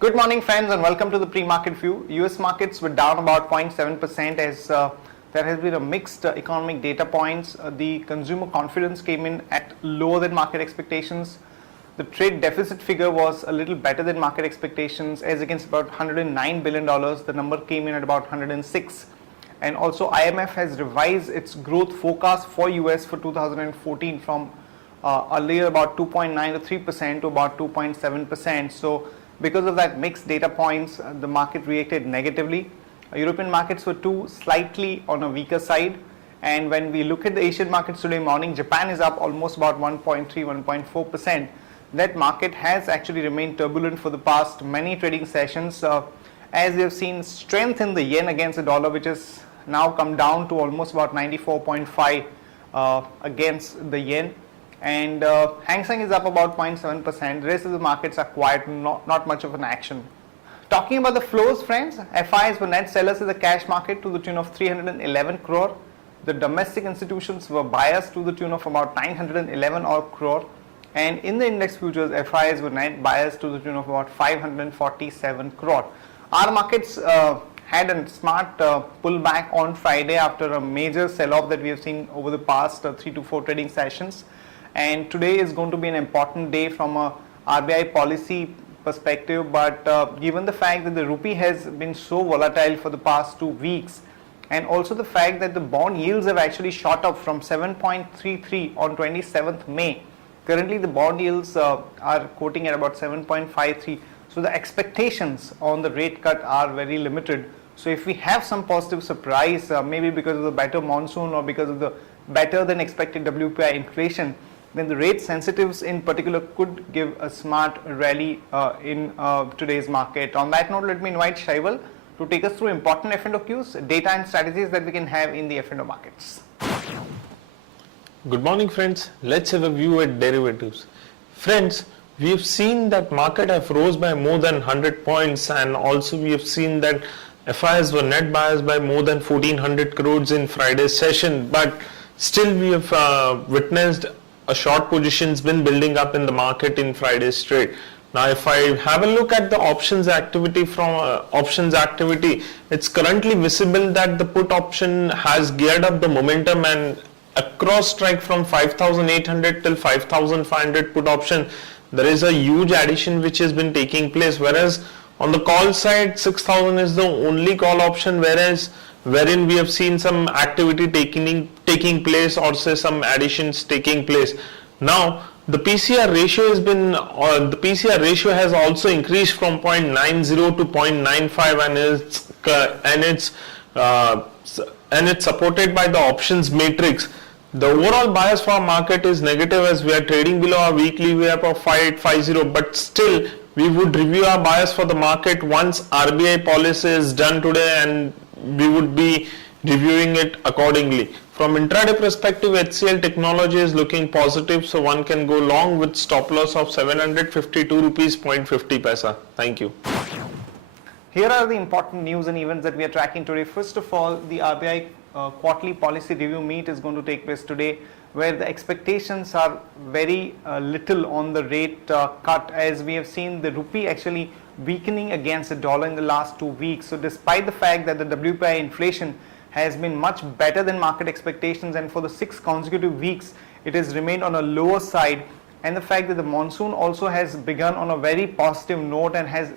Good morning, friends, and welcome to the pre-market view. US markets were down about 0.7% as there has been a mixed economic data points. The consumer confidence came in at lower than market expectations. The trade deficit figure was a little better than market expectations, as against about $109 billion. The number came in at about 106. And also IMF has revised its growth forecast for US for 2014 from earlier about 2.9 to 3% to about 2.7%. So because of that mixed data points, the market reacted negatively. European markets were too slightly on a weaker side. And when we look at the Asian markets today morning, Japan is up almost about 1.3, 1.4%. That market has actually remained turbulent for the past many trading sessions, as we have seen strength in the yen against the dollar, which has now come down to almost about 94.5 against the yen. And Hang Seng is up about 0.7%. The rest of the markets are quiet, not much of an action. Talking about the flows, friends, FIs were net sellers in the cash market to the tune of 311 crore. The domestic institutions were buyers to the tune of about 911 odd crore. And in the index futures, FIs were net buyers to the tune of about 547 crore. Our markets had a smart pullback on Friday after a major sell-off that we have seen over the past 3 to 4 trading sessions. And today is going to be an important day from a RBI policy perspective, but given the fact that the rupee has been so volatile for the past 2 weeks, and also the fact that the bond yields have actually shot up from 7.33 on 27th May. Currently the bond yields are quoting at about 7.53. So the expectations on the rate cut are very limited. So if we have some positive surprise, maybe because of the better monsoon or because of the better than expected WPI inflation, then the rate sensitives in particular could give a smart rally in today's market. On that note, let me invite Shaival to take us through important F&O cues, data and strategies that we can have in the F&O markets. Good morning, friends. Let's have a view at derivatives. Friends, we have seen that market have rose by more than 100 points, and also we have seen that FIs were net buyers by more than 1400 crores in Friday's session, but still we have witnessed a short positions been building up in the market in Friday's trade. Now, if I have a look at the options activity it's currently visible that the put option has geared up the momentum and across strike from 5,800 till 5,500 put option. There is a huge addition which has been taking place, whereas on the call side 6,000 is the only call option, wherein we have seen some activity taking place, or say some additions taking place. Now the PCR ratio has been the PCR ratio has also increased from 0.90 to 0.95, and it's supported by the options matrix. The overall bias for our market is negative as we are trading below our weekly VWAP of 5850, but still we would review our bias for the market once RBI policy is done today, and we would be reviewing it accordingly. From intraday perspective, HCL technology is looking positive, so one can go long with stop loss of 752 rupees 50 paisa. Thank you. Here are the important news and events that we are tracking today. First of all, the RBI quarterly policy review meet is going to take place today, where the expectations are very little on the rate cut, as we have seen the rupee actually weakening against the dollar in the last 2 weeks. So despite the fact that the WPI inflation has been much better than market expectations, and for the 6 consecutive weeks it has remained on a lower side, and the fact that the monsoon also has begun on a very positive note and has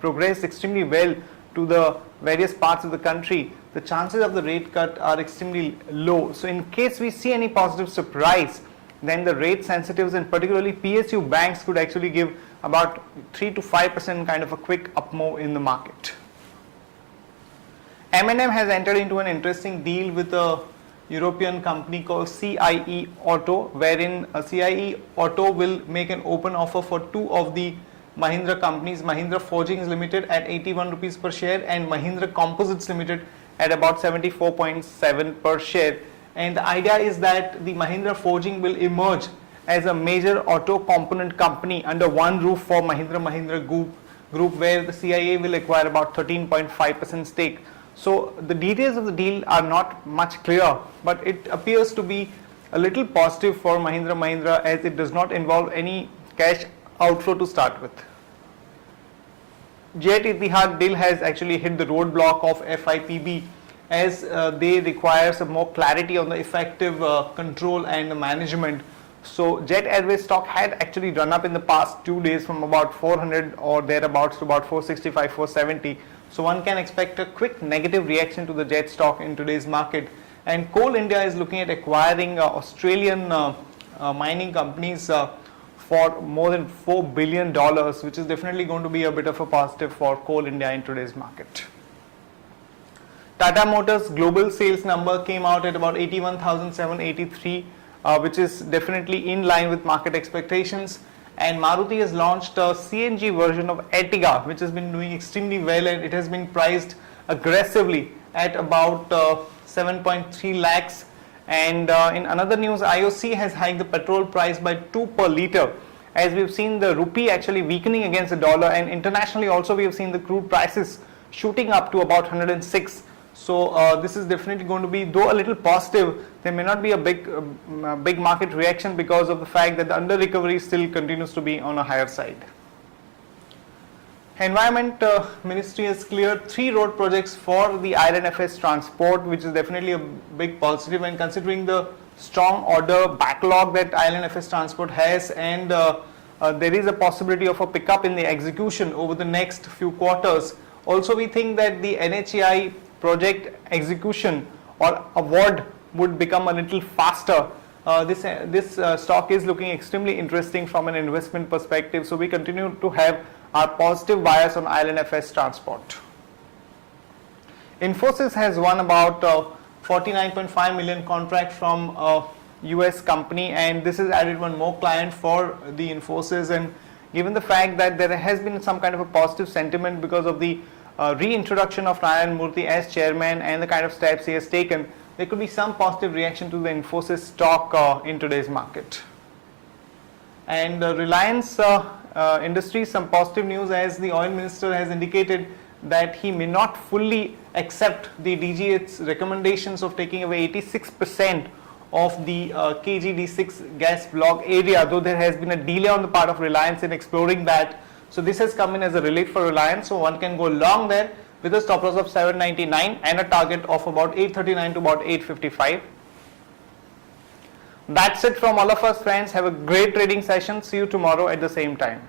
progressed extremely well to the various parts of the country, the chances of the rate cut are extremely low. So in case we see any positive surprise, then the rate sensitives and particularly PSU banks could actually give about 3 to 5% kind of a quick up move in the market. M&M has entered into an interesting deal with a European company called CIE Auto, wherein CIE Auto will make an open offer for 2 of the Mahindra companies, Mahindra Forgings Limited at 81 rupees per share and Mahindra Composites Limited at about 74.7 per share. And the idea is that the Mahindra Forging will emerge as a major auto component company under one roof for Mahindra Group, where the CIA will acquire about 13.5% stake. So the details of the deal are not much clear, but it appears to be a little positive for Mahindra as it does not involve any cash outflow to start with. Jet Etihad deal has actually hit the roadblock of FIPB as they require some more clarity on the effective control and the management. So Jet Airways stock had actually run up in the past 2 days from about 400 or thereabouts to about 465, 470. So one can expect a quick negative reaction to the Jet stock in today's market. And Coal India is looking at acquiring Australian mining companies for more than $4 billion, which is definitely going to be a bit of a positive for Coal India in today's market. Tata Motors global sales number came out at about 81,783, which is definitely in line with market expectations. And Maruti has launched a CNG version of Ertiga, which has been doing extremely well, and it has been priced aggressively at about 7.3 lakhs. And in another news, IOC has hiked the petrol price by 2 per litre, as we've seen the rupee actually weakening against the dollar, and internationally also we have seen the crude prices shooting up to about 106. So this is definitely going to be, though a little positive, there may not be a big market reaction because of the fact that the under recovery still continues to be on a higher side. Environment Ministry has cleared 3 road projects for the ILNFS transport, which is definitely a big positive, and considering the strong order backlog that ILNFS transport has, and there is a possibility of a pickup in the execution over the next few quarters. Also, we think that the NHAI project execution or award would become a little faster. This stock is looking extremely interesting from an investment perspective, so we continue to have our positive bias on ILNFS transport. Infosys has won about 49.5 million contract from a US company, and this has added one more client for the Infosys. And given the fact that there has been some kind of a positive sentiment because of the reintroduction of Narayana Murthy as chairman and the kind of steps he has taken, there could be some positive reaction to the Infosys stock in today's market. And Reliance Industries, some positive news, as the oil minister has indicated that he may not fully accept the DGH's recommendations of taking away 86% of the KG-D6 gas block area, though there has been a delay on the part of Reliance in exploring that. So this has come in as a relief for Reliance, so one can go long there with a stop loss of 799 and a target of about 839 to about 855. That's it from all of us, friends. Have a great trading session. See you tomorrow at the same time.